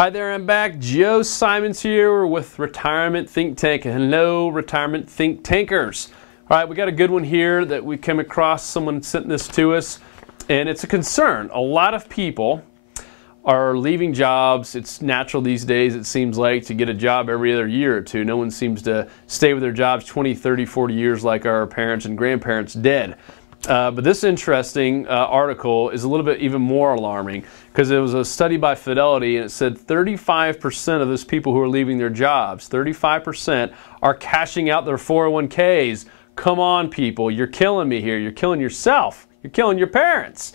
Hi there, I'm back. Joe Simons here with Retirement Think Tank. Hello, Retirement Think Tankers. All right, we got a good one here that we came across. Someone sent this to us, and it's a concern. A lot of people are leaving jobs. It's natural these days, it seems like, to get a job every other year or two. No one seems to stay with their jobs 20, 30, 40 years like our parents and grandparents did. But this interesting article is a little bit even more alarming because it was a study by Fidelity, and it said 35% of those people who are leaving their jobs, 35% are cashing out their 401ks. Come on, people, you're killing me here. You're killing yourself. You're killing your parents.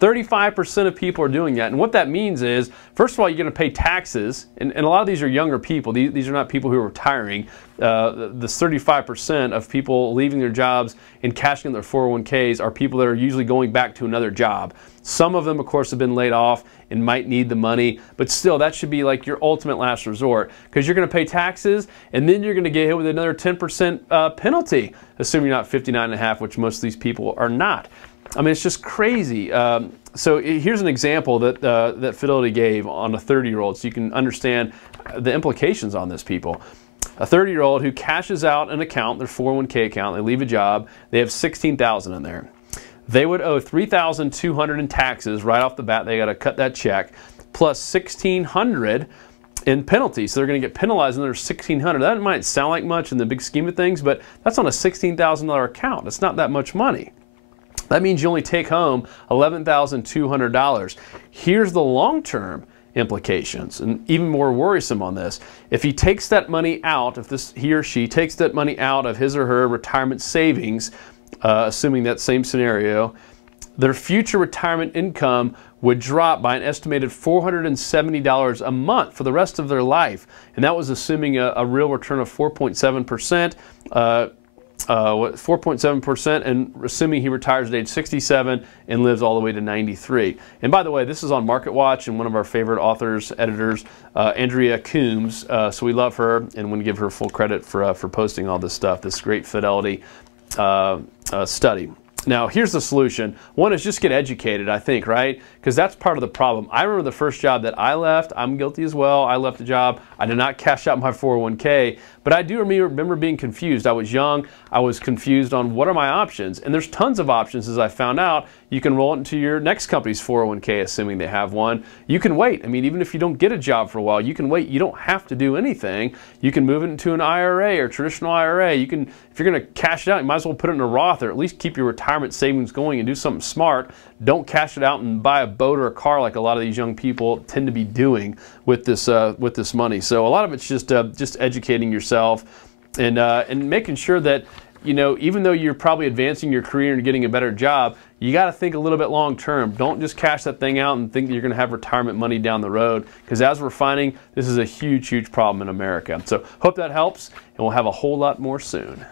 35% of people are doing that. And what that means is, first of all, you're going to pay taxes. And a lot of these are younger people. These are not people who are retiring. This 35% of people leaving their jobs and cashing in their 401ks are people that are usually going back to another job. Some of them, of course, have been laid off and might need the money. But still, that should be like your ultimate last resort, because you're going to pay taxes and then you're going to get hit with another 10% penalty, assuming you're not 59.5, which most of these people are not. I mean, it's just crazy. So here's an example that Fidelity gave on a 30-year-old, so you can understand the implications on this, people. A 30-year-old who cashes out an account, their 401k account, they leave a job, they have $16,000 in there. They would owe $3,200 in taxes right off the bat. They got to cut that check, plus $1,600 in penalties. So they're going to get penalized another $1,600. That might sound like much in the big scheme of things, but that's on a $16,000 account. It's not that much money. That means you only take home $11,200. Here's the long-term implications, and even more worrisome on this. If he takes that money out, if he or she takes that money out of his or her retirement savings, assuming that same scenario, their future retirement income would drop by an estimated $470 a month for the rest of their life. And that was assuming a real return of 4.7%. 4.7%, and assuming he retires at age 67 and lives all the way to 93. And by the way, this is on Market Watch and one of our favorite authors, editors, Andrea Coombs. So we love her and want to give her full credit for posting all this stuff, this great Fidelity study. Now, here's the solution. One is just get educated, I think, right? Because that's part of the problem. I remember the first job that I left. I'm guilty as well. I left a job. I did not cash out my 401k, but I do remember being confused. I was young. I was confused on what are my options. And there's tons of options, as I found out. You can roll it into your next company's 401k, assuming they have one. You can wait. I mean, even if you don't get a job for a while, you can wait. You don't have to do anything. You can move it into an IRA or traditional IRA. You can, if you're going to cash it out, you might as well put it in a Roth, or at least keep your retirement savings going and do something smart. Don't cash it out and buy a boat or a car like a lot of these young people tend to be doing with this money. So a lot of it's just educating yourself and making sure that, you know, even though you're probably advancing your career and getting a better job, you got to think a little bit long term. Don't just cash that thing out and think that you're going to have retirement money down the road, because as we're finding, this is a huge, huge problem in America. So hope that helps, and we'll have a whole lot more soon.